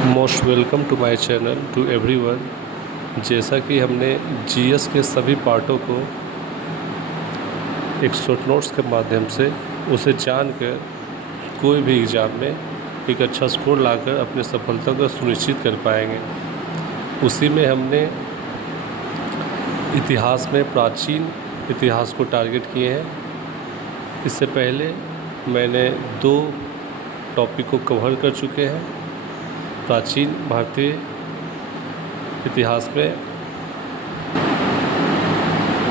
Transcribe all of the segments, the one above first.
Most welcome to my channel to everyone. जैसा कि हमने जीएस के सभी पार्टों को एक शॉर्ट नोट्स के माध्यम से उसे जानकर कोई भी एग्ज़ाम में एक अच्छा स्कोर लाकर अपनी सफलता को सुनिश्चित कर पाएंगे, उसी में हमने इतिहास में प्राचीन इतिहास को टारगेट किए हैं। इससे पहले मैंने 2 टॉपिक को कवर कर चुके हैं। प्राचीन भारतीय इतिहास में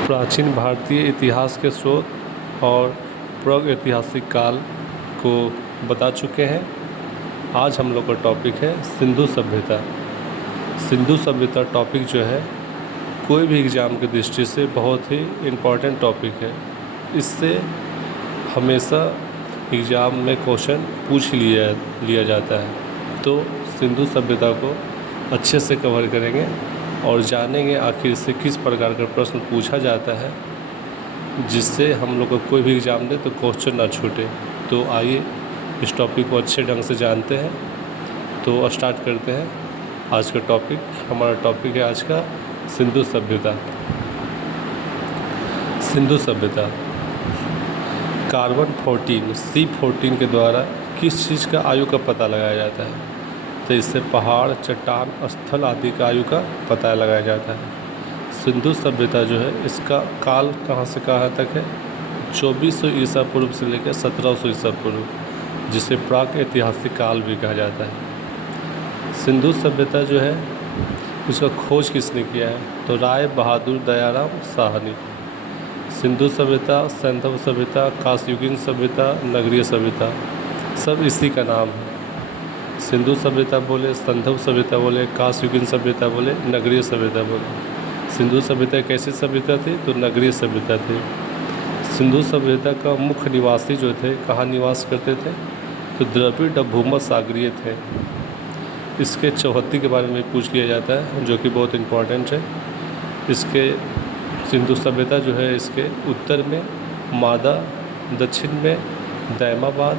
प्राचीन भारतीय इतिहास के स्रोत और प्रागैतिहासिक काल को बता चुके हैं। आज हम लोग का टॉपिक है सिंधु सभ्यता। सिंधु सभ्यता टॉपिक जो है कोई भी एग्ज़ाम की दृष्टि से बहुत ही इम्पॉर्टेंट टॉपिक है। इससे हमेशा एग्ज़ाम में क्वेश्चन पूछ लिया जाता है। तो सिंधु सभ्यता को अच्छे से कवर करेंगे और जानेंगे आखिर से किस प्रकार का प्रश्न पूछा जाता है, जिससे हम लोग को कोई भी एग्ज़ाम दे तो क्वेश्चन ना छूटे। तो आइए इस टॉपिक को अच्छे ढंग से जानते हैं। तो स्टार्ट करते हैं आज का टॉपिक। हमारा टॉपिक है आज का सिंधु सभ्यता। सिंधु सभ्यता कार्बन 14 C14 के द्वारा किस चीज़ का आयु का पता लगाया जाता है? तो इससे पहाड़, चट्टान, स्थल आदि का आयु का पता लगाया जाता है। सिंधु सभ्यता जो है इसका काल कहाँ से कहाँ तक है? 2400 ईसा पूर्व से लेकर 1700 ईसा पूर्व, जिसे प्रागैतिहासिक काल भी कहा जाता है। सिंधु सभ्यता जो है उसका खोज किसने किया है? तो राय बहादुर दयाराम साहनी। सिंधु सभ्यता, सैंधव सभ्यता, कांस्ययुगीन सभ्यता, नगरीय सभ्यता, सब इसी का नाम है। सिंधु सभ्यता बोले, सैंधव सभ्यता बोले, कांस्ययुगीन सभ्यता बोले, नगरीय सभ्यता बोले। सिंधु सभ्यता कैसी सभ्यता थी? तो नगरीय सभ्यता थी। सिंधु सभ्यता का मुख्य निवासी जो थे कहाँ निवास करते थे? तो द्रविड़ भूमध्य सागरीय थे। इसके चौहत्ती के बारे में पूछ लिया जाता है, जो कि बहुत इम्पोर्टेंट है। इसके सिंधु सभ्यता जो है इसके उत्तर में मादा, दक्षिण में दैमाबाद,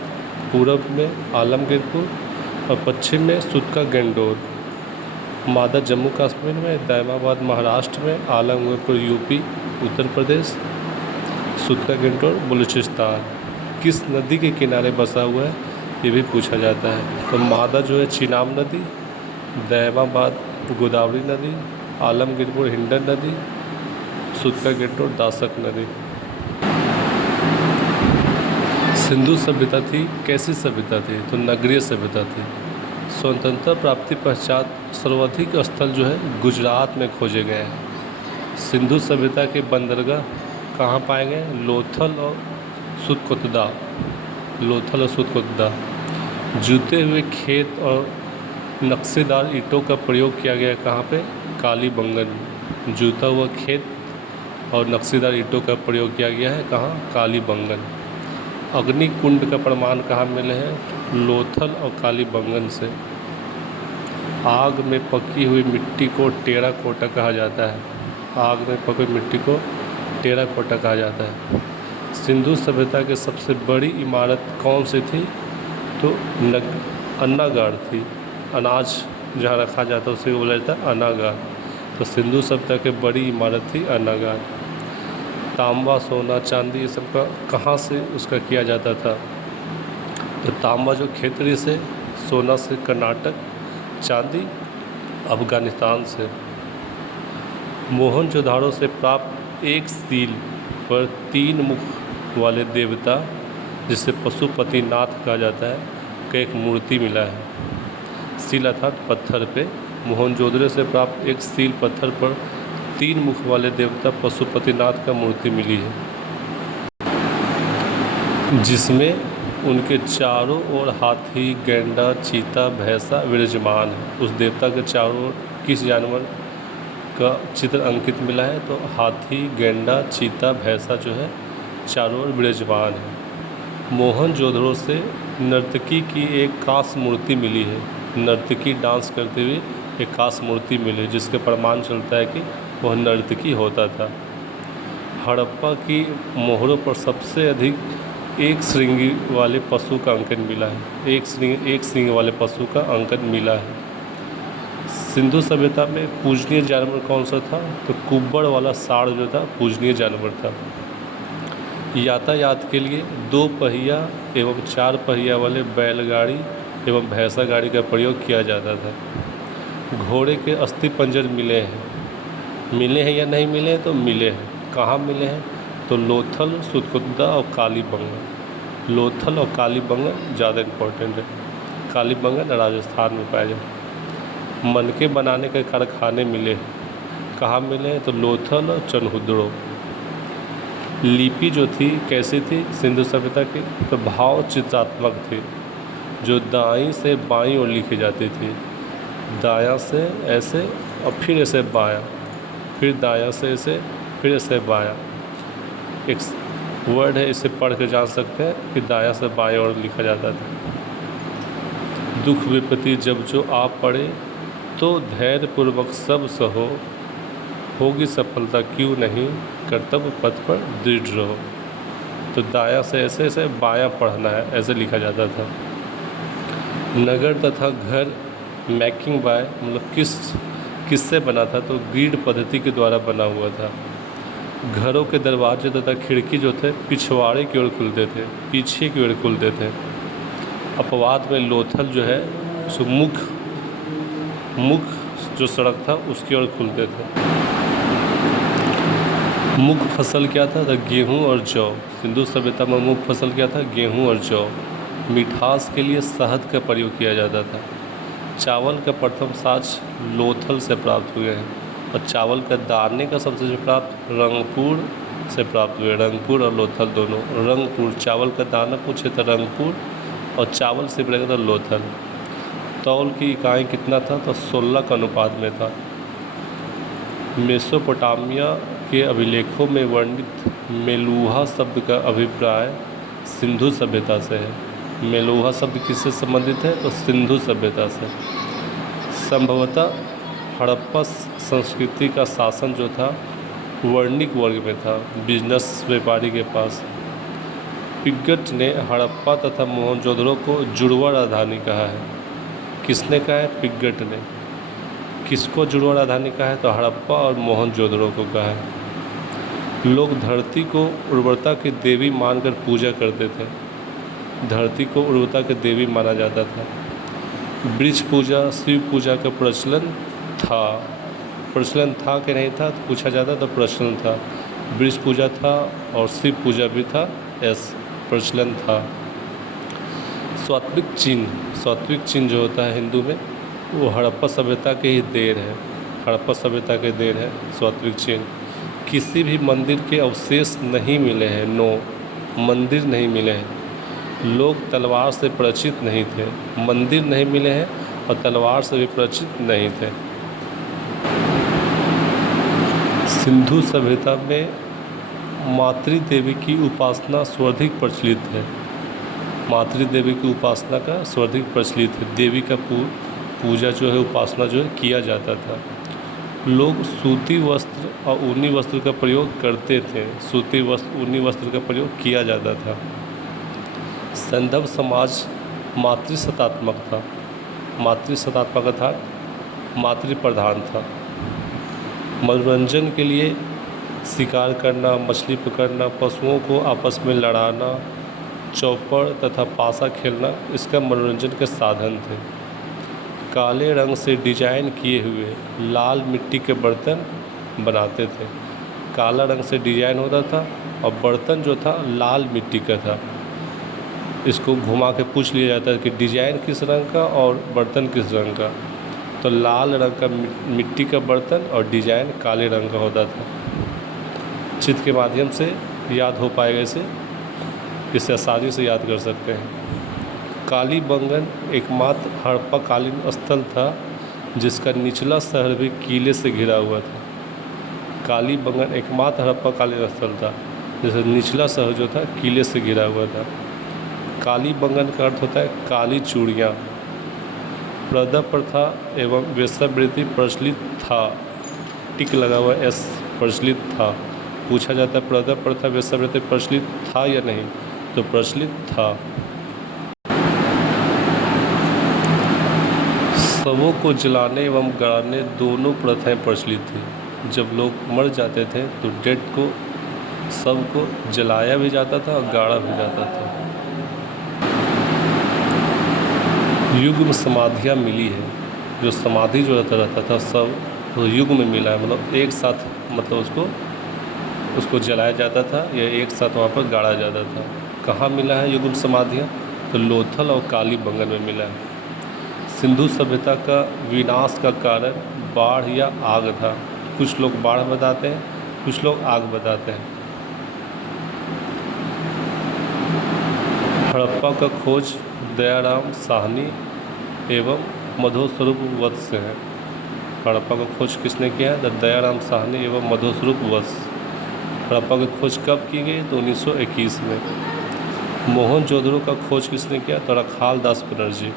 पूरब में आलमगीरपुर और पश्चिम में सुतका गंडोर। मादा जम्मू कश्मीर में, दैमाबाद महाराष्ट्र में, आलमगीरपुर यूपी उत्तर प्रदेश, सुतका गंडोर बलूचिस्तान। किस नदी के किनारे बसा हुआ है ये भी पूछा जाता है। तो मादा जो है चिनाब नदी, दैमाबाद गोदावरी नदी, आलमगीरपुर हिंडन नदी, सुतका गंडोर दासक नदी। सिंधु सभ्यता थी कैसी सभ्यता थी? तो नगरीय सभ्यता थी। स्वतंत्रता प्राप्ति पश्चात सर्वाधिक स्थल जो है गुजरात में खोजे गए हैं। सिंधु सभ्यता के बंदरगाह कहाँ पाए गए? लोथल और सुतकोतदा। लोथल और सुतकोतदा। जूते हुए खेत और नक्शेदार ईंटों का प्रयोग किया गया कहाँ पे? कालीबंगन। जूता हुआ खेत और नक्शेदार ईंटों का प्रयोग किया गया है कहाँ? कालीबंगन। अग्निकुंड का प्रमाण कहाँ मिले हैं? लोथल और कालीबंगन से। आग में पकी हुई मिट्टी को टेराकोटा कहा जाता है। आग में पकी हुई मिट्टी को टेराकोटा कहा जाता है। सिंधु सभ्यता की सबसे बड़ी इमारत कौन सी थी? तो अन्नागार थी। अनाज जहाँ रखा जाता है उसे बोला जाता है अन्नागार। तो सिंधु सभ्यता की बड़ी इमारत थी अन्नागार। तांबा, सोना, चांदी ये सब का कहाँ से उसका किया जाता था? तो तांबा जो खेतड़ी से, सोना से कर्नाटक, चांदी अफ़गानिस्तान से। मोहनजोदाड़ो से प्राप्त एक सील पर 3 मुख वाले देवता, जिसे पशुपतिनाथ कहा जाता है, का एक मूर्ति मिला है। सील अर्थात पत्थर पे। मोहनजोदड़ो से प्राप्त एक सील पत्थर पर 3 मुख वाले देवता पशुपतिनाथ का मूर्ति मिली है, जिसमें उनके चारों ओर हाथी, गैंडा, चीता, भैंसा विराजमान है। उस देवता के चारों ओर किस जानवर का चित्र अंकित मिला है? तो हाथी, गैंडा, चीता, भैंसा जो है चारों ओर विराजमान है। मोहनजोदड़ो से नर्तकी की एक कांस्य मूर्ति मिली है। नर्तकी डांस करते हुए एक कांस्य मूर्ति मिली, जिसके प्रमाण चलता है कि वह नर्तकी होता था। हड़प्पा की मोहरों पर सबसे अधिक एक श्रृंगी वाले पशु का अंकन मिला है। एक श्रृंग वाले पशु का अंकन मिला है। सिंधु सभ्यता में पूजनीय जानवर कौन सा था? तो कुब्बड़ वाला साढ़ जो था पूजनीय जानवर था। यातायात के लिए 2 पहिया एवं 4 पहिया वाले बैलगाड़ी एवं भैंसा गाड़ी का प्रयोग किया जाता था। घोड़े के अस्थि पंजर मिले हैं या नहीं मिले हैं? तो मिले हैं। कहाँ मिले हैं? तो लोथल, सुतकुद्दा और कालीबंगन। लोथल और कालीबंगन ज़्यादा इम्पोर्टेंट है। कालीबंगन राजस्थान में पाया जाए। मनके बनाने के कारखाने मिले हैं। कहाँ मिले हैं? तो लोथल और चनहुदड़ो। लिपि जो थी कैसी थी सिंधु सभ्यता की? तो भाव चित्रात्मक थी, जो दाईं से बाईं ओर लिखी जाती थी। दायां से ऐसे और फिर ऐसे बायां, फिर दायां से ऐसे, फिर ऐसे बायां। एक वर्ड है, इसे पढ़ के जान सकते हैं कि दायां से बाएं ओर लिखा जाता था। दुख विपत्ति जब जो आप पड़े तो धैर्यपूर्वक सब सहो, होगी सफलता क्यों नहीं, कर्तव्य पथ पर दृढ़ रहो। तो दायां से ऐसे ऐसे, बायां पढ़ना है, ऐसे लिखा जाता था। नगर तथा घर मेकिंग बाय मतलब किससे बना था? तो ग्रिड पद्धति के द्वारा बना हुआ था। घरों के दरवाजे तथा खिड़की जो थे पिछवाड़े की ओर खुलते थे, पीछे की ओर खुलते थे। अपवाद में लोथल जो है सो मुख जो सड़क था उसकी ओर खुलते थे। मुख्य फसल क्या था? तो गेहूँ और जौ। सिंधु सभ्यता में मुख्य फसल क्या था? गेहूँ और जौ। मिठास के लिए शहद का प्रयोग किया जाता था। चावल का प्रथम साज लोथल से प्राप्त हुए हैं और चावल का दाने का सबसे प्राप्त रंगपुर से प्राप्त हुए। रंगपुर और लोथल दोनों। रंगपुर चावल का दाना पूछे तो रंगपुर, और चावल से पड़ेगा तो लोथल। तौल की इकाई कितना था? तो 16 का अनुपात में था। मेसोपोटामिया के अभिलेखों में वर्णित मेलूहा शब्द का अभिप्राय सिंधु सभ्यता से है। मेलूहा शब्द किससे संबंधित है? तो सिंधु सभ्यता से। संभवतः हड़प्पा संस्कृति का शासन जो था वर्णिक वर्ग में था, बिजनेस व्यापारी के पास। पिगट ने हड़प्पा तथा मोहनजोदड़ो को जुड़वा राजधानी कहा है। किसने कहा है? पिगट ने। किसको जुड़वा राजधानी कहा है? तो हड़प्पा और मोहनजोदड़ो को कहा है। लोग धरती को उर्वरता की देवी मानकर पूजा करते थे। धरती को उर्वरता की देवी माना जाता था। वृक्ष पूजा, शिव पूजा का प्रचलन था। प्रचलन था कि नहीं था तो पूछा जाता तो प्रचलन था। वृक्ष पूजा था और शिव पूजा भी था, प्रचलन था। सात्विक चिन्ह जो होता है हिंदू में वो हड़प्पा सभ्यता के ही देन है। हड़प्पा सभ्यता के देन है सात्विक चिन्ह। किसी भी मंदिर के अवशेष नहीं मिले हैं। मंदिर नहीं मिले हैं। लोग तलवार से परिचित नहीं थे। मंदिर नहीं मिले हैं और तलवार से भी परिचित नहीं थे। सिंधु सभ्यता में मातृदेवी की उपासना सर्वाधिक प्रचलित है। मातृदेवी की उपासना का सर्वाधिक प्रचलित है। देवी का पूजा जो है, उपासना जो है किया जाता था। लोग सूती वस्त्र और ऊनी वस्त्र का प्रयोग करते थे। सूती वस्त्र, ऊनी वस्त्र का प्रयोग किया जाता था। संदर्भ समाज मातृसत्तात्मक था। मातृसत्तात्मक अर्थात मातृ प्रधान था। मनोरंजन के लिए शिकार करना, मछली पकड़ना, पशुओं को आपस में लड़ाना, चौपड़ तथा पासा खेलना इसका मनोरंजन के साधन थे। काले रंग से डिजाइन किए हुए लाल मिट्टी के बर्तन बनाते थे। काला रंग से डिजाइन होता था और बर्तन जो था लाल मिट्टी का था। इसको घुमा के पूछ लिया जाता है कि डिजाइन किस रंग का और बर्तन किस रंग का। तो लाल रंग का मिट्टी का बर्तन और डिजाइन काले रंग का होता था। चित्र के माध्यम से याद हो पाएगा, इसे आसानी से याद कर सकते हैं। कालीबंगन एकमात्र हड़प्पाकालीन स्थल था जिसका निचला शहर भी किले से घिरा हुआ था। कालीबंगन एकमात्र हड़प्पाकालीन स्थल था जिसका निचला शहर जो था किले से घिरा हुआ था। कालीबंगन का अर्थ होता है काली चूड़ियाँ। प्रदा प्रथा एवं वेश्यावृत्ति प्रचलित था। टिक लगा हुआ एस, प्रचलित था। पूछा जाता है प्रदा प्रथा वेश्यावृत्ति प्रचलित था या नहीं, तो प्रचलित था। शवों को जलाने एवं गाड़ने दोनों प्रथाएं प्रचलित थी। जब लोग मर जाते थे तो डेड को शव को जलाया भी जाता था और गाड़ा भी जाता था। युग्म समाधियाँ मिली है, जो समाधि जो रहता था सब तो युग में मिला है, मतलब एक साथ, मतलब उसको जलाया जाता था या एक साथ वहाँ पर गाड़ा जाता था। कहाँ मिला है युग्म समाधियाँ? तो लोथल और कालीबंगन में मिला है। सिंधु सभ्यता का विनाश का कारण बाढ़ या आग था। कुछ लोग बाढ़ बताते हैं, कुछ लोग आग बताते हैं। हड़प्पा का खोज दयाराम साहनी एवं मधोस्वरूप वत्स से है। हड़प्पा का खोज किसने किया है? दयाराम साहनी एवं मधोस्वरूप वत्स। हड़प्पा की खोज कब की गई? तो 1921 में। मोहनजोदड़ो का खोज किसने किया? तो रखाल दास बनर्जी।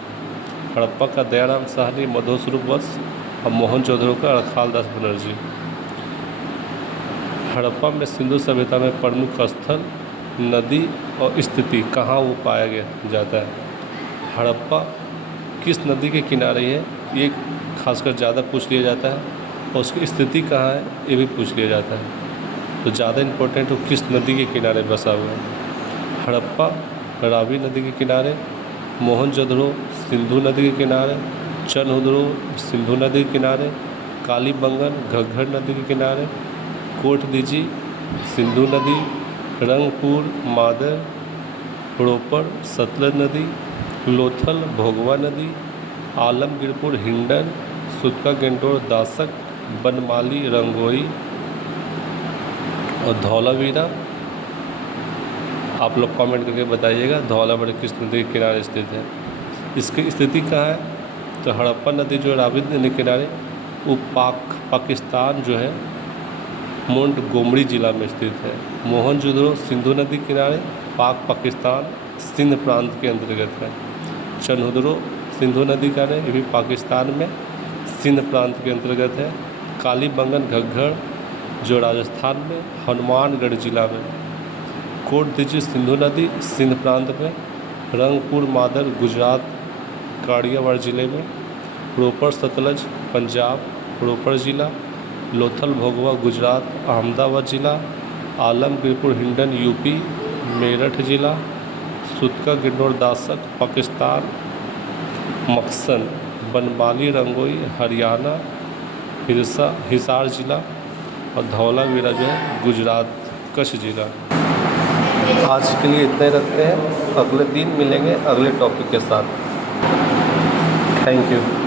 हड़प्पा का दयाराम साहनी, मधोस्वरूप वत्स और मोहनजोदड़ो का रखाल दास बनर्जी। हड़प्पा में सिंधु सभ्यता में प्रमुख स्थल, नदी और स्थिति कहाँ वो पाया जाता है? हड़प्पा किस नदी के किनारे है, ये खासकर ज़्यादा पूछ लिया जाता है, और उसकी स्थिति कहाँ है ये भी पूछ लिया जाता है। तो ज़्यादा इम्पोर्टेंट वो किस नदी के किनारे बसा हुआ है। हड़प्पा रावी नदी के किनारे, मोहनजोदड़ो सिंधु नदी के किनारे, चनहुदड़ो सिंधु नदी के किनारे, कालीबंगन घग्गर नदी के किनारे, कोटदीजी सिंधु नदी, रंगपुर मादर, रोपर सतलज नदी, लोथल भोगवा नदी, आलमगीरपुर हिंडन, सुतका गेंडोर दासक, बनमाली रंगोई और धौलावीरा। आप लोग कमेंट करके बताइएगा धौलावीरा किस नदी के किनारे स्थित है। इसकी स्थिति कहाँ है? तो हड़प्पा नदी जो रावी नदी के किनारे वो पाकिस्तान जो है मोंटगोमरी जिला में स्थित है। मोहनजोदड़ो सिंधु नदी किनारे पाकिस्तान सिंध प्रांत के अंतर्गत है। चनहुदड़ो सिंधु नदी किनारे ये भी पाकिस्तान में सिंध प्रांत के अंतर्गत है। कालीबंगन घग्गर जो राजस्थान में हनुमानगढ़ जिला में। कोटदीजी सिंधु नदी सिंध प्रांत में। रंगपुर मादर गुजरात काड़ियावाड़ ज़िले में। रोपर सतलज पंजाब रोपर ज़िला। लोथल भोगवा गुजरात अहमदाबाद ज़िला। आलमगीरपुर हिंडन यूपी मेरठ ज़िला। सुतका गिंडोर दासक पाकिस्तान मकसन बनमाली रंगोई हरियाणा हिसार ज़िला। और धौलावीरा जो है गुजरात कच्छ ज़िला। आज के लिए इतना ही रखते हैं, अगले दिन मिलेंगे अगले टॉपिक के साथ। Thank you.